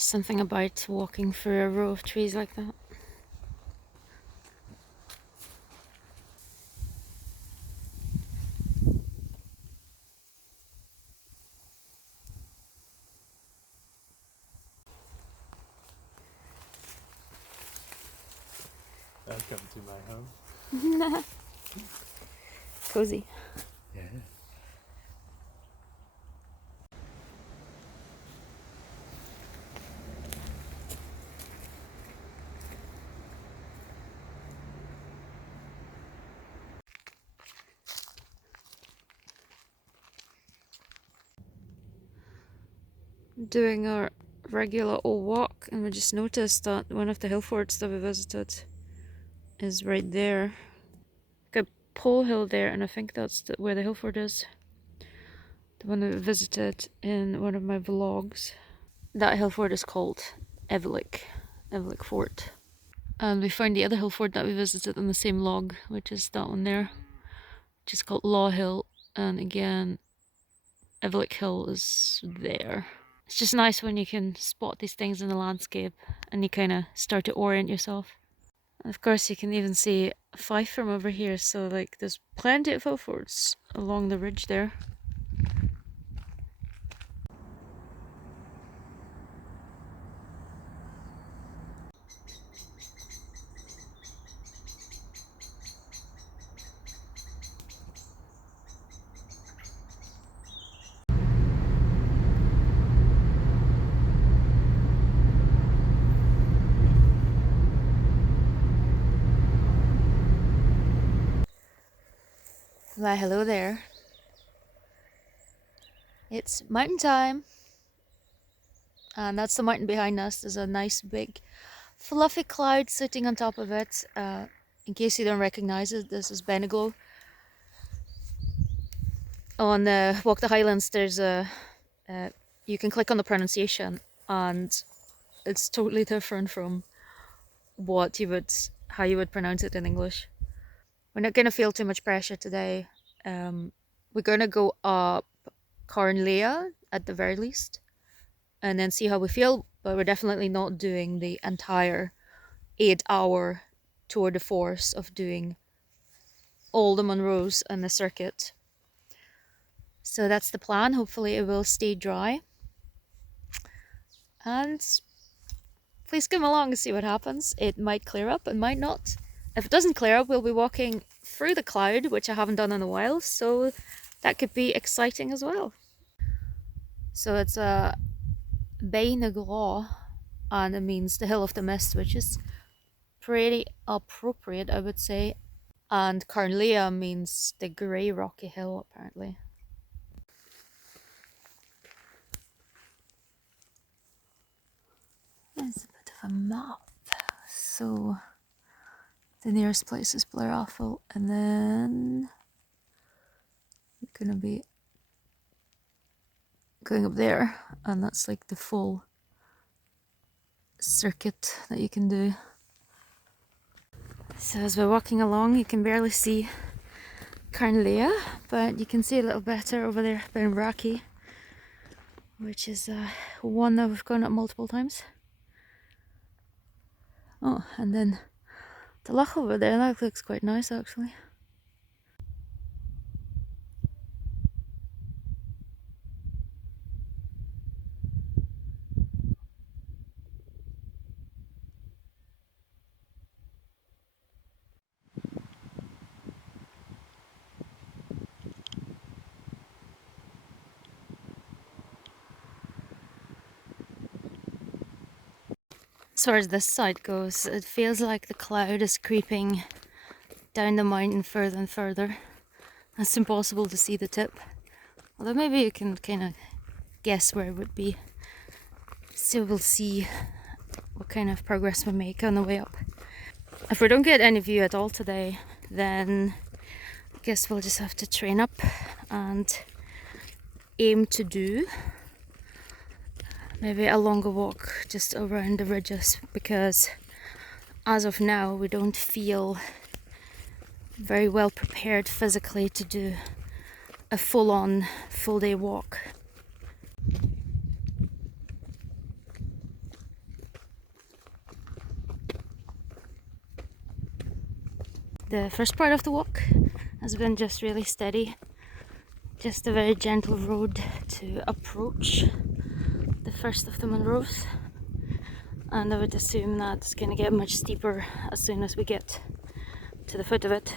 There's something about walking through a row of trees like that. Welcome to my home. Cozy. Yeah. Doing our regular old walk, and we just noticed that one of the hill forts that we visited is right there. Like a pole hill there, and I think that's where the hill fort is. The one that we visited in one of my vlogs. That hill fort is called Evlick Fort. And we found the other hill fort that we visited in the same log, which is that one there, which is called Ghlò Hill. And again, Evlick Hill is there. It's just nice when you can spot these things in the landscape and you kind of start to orient yourself. And of course, you can even see Fife from over here, so like there's plenty of hill forts along the ridge there. Why, hello there. It's mountain time. And that's the mountain behind us. There's a nice big fluffy cloud sitting on top of it. In case you don't recognize it, this is Beinn. On Walk the Highlands, there's you can click on the pronunciation and it's totally different from how you would pronounce it in English. We're not going to feel too much pressure today. We're going to go up Carn Liath at the very least and then see how we feel, but we're definitely not doing the entire 8-hour tour de force of doing all the Munros and the circuit. So that's the plan. Hopefully it will stay dry. And please come along and see what happens. It might clear up, it might not. If it doesn't clear up, we'll be walking through the cloud, which I haven't done in a while, so that could be exciting as well. So it's a Beinn Ghlò, and it means the Hill of the Mist, which is pretty appropriate, I would say. And Càrn Liath means the grey rocky hill, apparently. There's a bit of a map. So the nearest place is Blair Atholl, and then we're gonna be going up there, and that's like the full circuit that you can do. So as we're walking along, you can barely see Càrn Liath, but you can see a little better over there, Beinn Racky, which is one that we've gone up multiple times. Oh, and then the loch over there, that looks quite nice actually. As far as this side goes, it feels like the cloud is creeping down the mountain further and further. It's impossible to see the tip, although maybe you can kind of guess where it would be. So we'll see what kind of progress we make on the way up. If we don't get any view at all today, then I guess we'll just have to train up and aim to do maybe a longer walk just around the ridges, because as of now we don't feel very well prepared physically to do a full-on, full-day walk. The first part of the walk has been just really steady, just a very gentle road to approach the first of the Munros, and I would assume that it's going to get much steeper as soon as we get to the foot of it.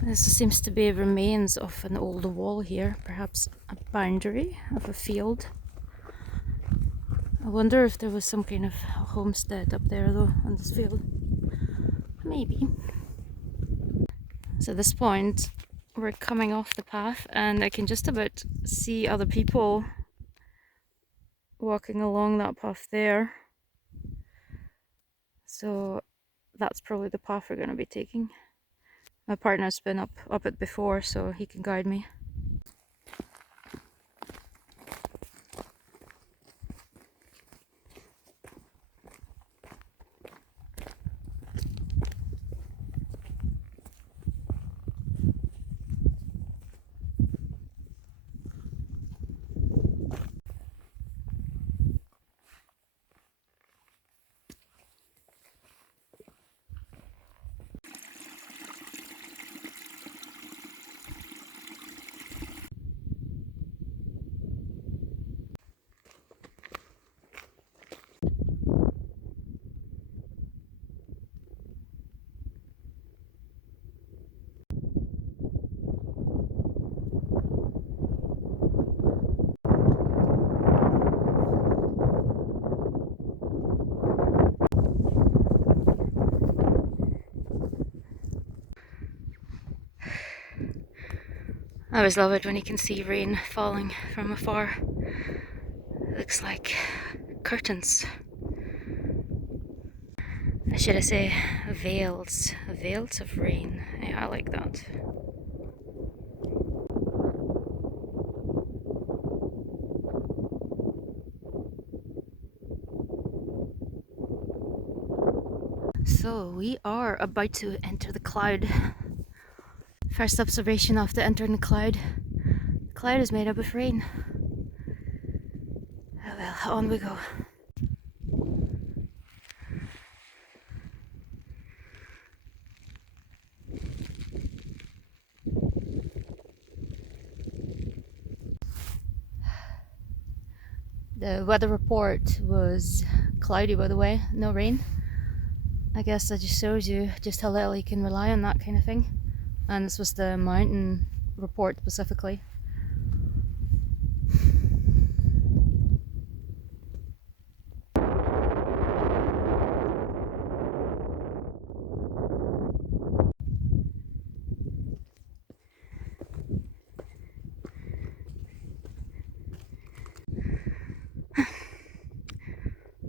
This seems to be remains of an old wall here, perhaps a boundary of a field. I wonder if there was some kind of homestead up there though on this field. Maybe. So at this point we're coming off the path and I can just about see other people walking along that path there. So that's probably the path we're going to be taking. My partner's been up it before, so he can guide me. I always love it when you can see rain falling from afar. It looks like curtains. Should I say veils of rain? Yeah, I like that. So we are about to enter the cloud. First observation after entering the cloud. The cloud is made up of rain. Oh well, on we go. The weather report was cloudy, by the way, no rain. I guess that just shows you just how little you can rely on that kind of thing. And this was the mountain report specifically.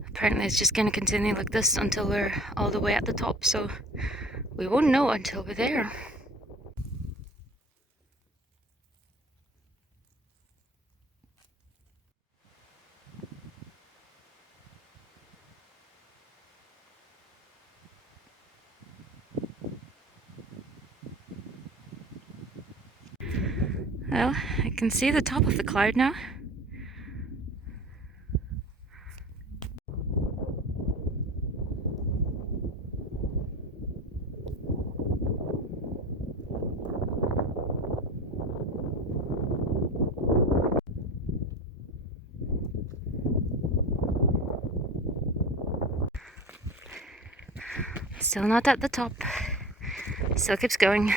Apparently it's just going to continue like this until we're all the way at the top, so we won't know until we're there. Well, I can see the top of the cloud now. Still not at the top. Still keeps going.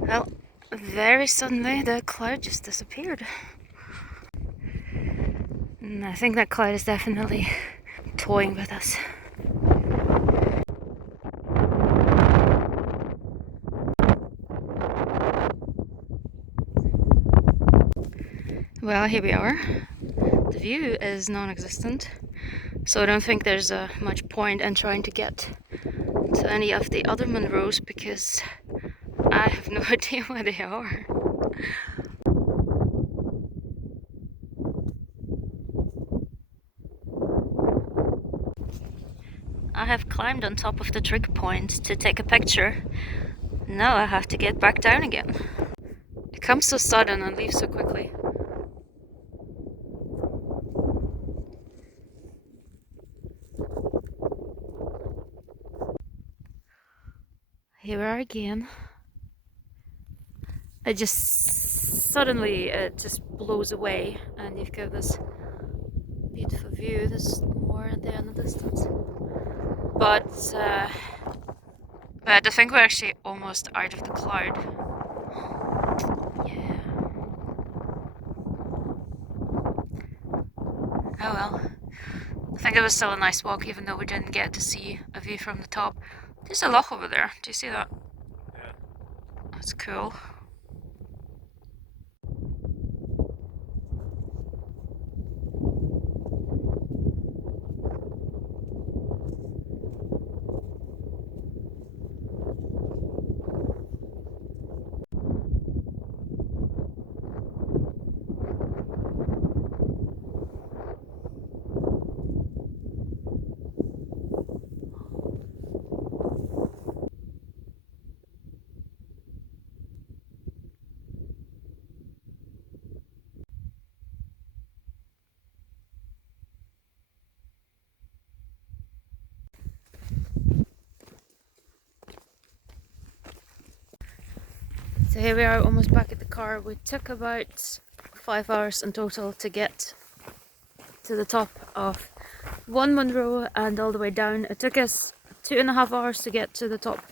Well, very suddenly the cloud just disappeared. And I think that cloud is definitely toying with us. Well, here we are. The view is non-existent, so I don't think there's much point in trying to get to any of the other Munros because I have no idea where they are. I have climbed on top of the trig point to take a picture Now I have to get back down again. It comes so sudden and leaves so quickly. Here we are again. It just suddenly just blows away, and you've got this beautiful view. There's more there in the distance, but I think we're actually almost out of the cloud. Yeah. Oh well. I think it was still a nice walk, even though we didn't get to see a view from the top. There's a loch over there. Do you see that? Yeah. That's cool. So here we are, almost back at the car. We took about 5 hours in total to get to the top of one Munro and all the way down. It took us 2.5 hours to get to the top.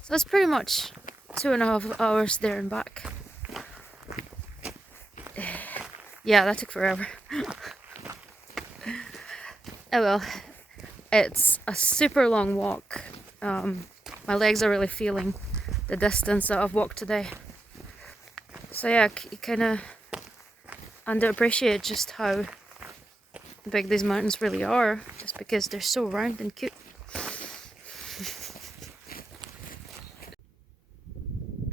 So it's pretty much 2.5 hours there and back. Yeah, that took forever. Oh well, it's a super long walk. My legs are really feeling the distance that I've walked today. So yeah, you kind of underappreciate just how big these mountains really are, just because they're so round and cute.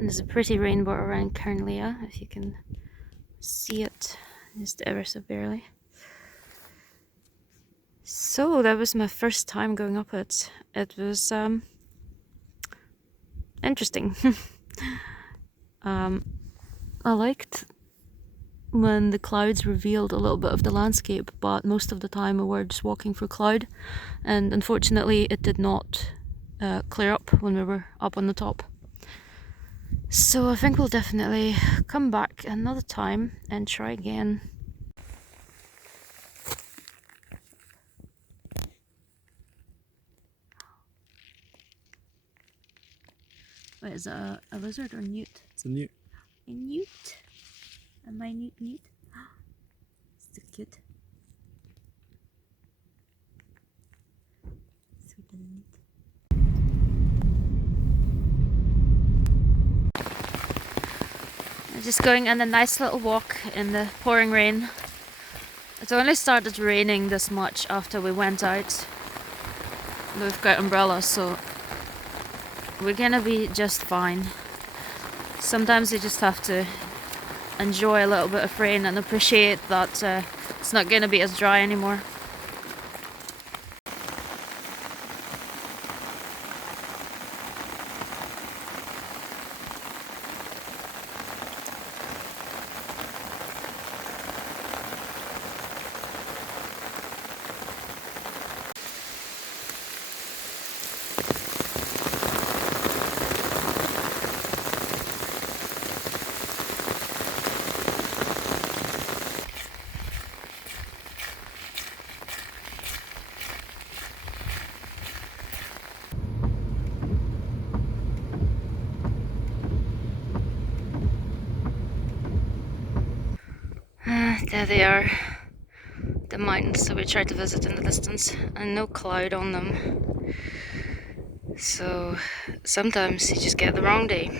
And there's a pretty rainbow around Càrn Liath, if you can see it, just ever so barely. So that was my first time going up it. It was interesting. I liked when the clouds revealed a little bit of the landscape, but most of the time we were just walking through cloud, and unfortunately it did not clear up when we were up on the top. So I think we'll definitely come back another time and try again. Wait, is that a lizard or newt? It's a newt. A newt? A minute newt? So cute. Sweet little newt. I'm just going on a nice little walk in the pouring rain. It only started raining this much after we went out. We've got umbrellas, so we're gonna be just fine. Sometimes you just have to enjoy a little bit of rain and appreciate that it's not gonna be as dry anymore. There they are, the mountains that we tried to visit in the distance, and no cloud on them. So sometimes you just get the wrong day.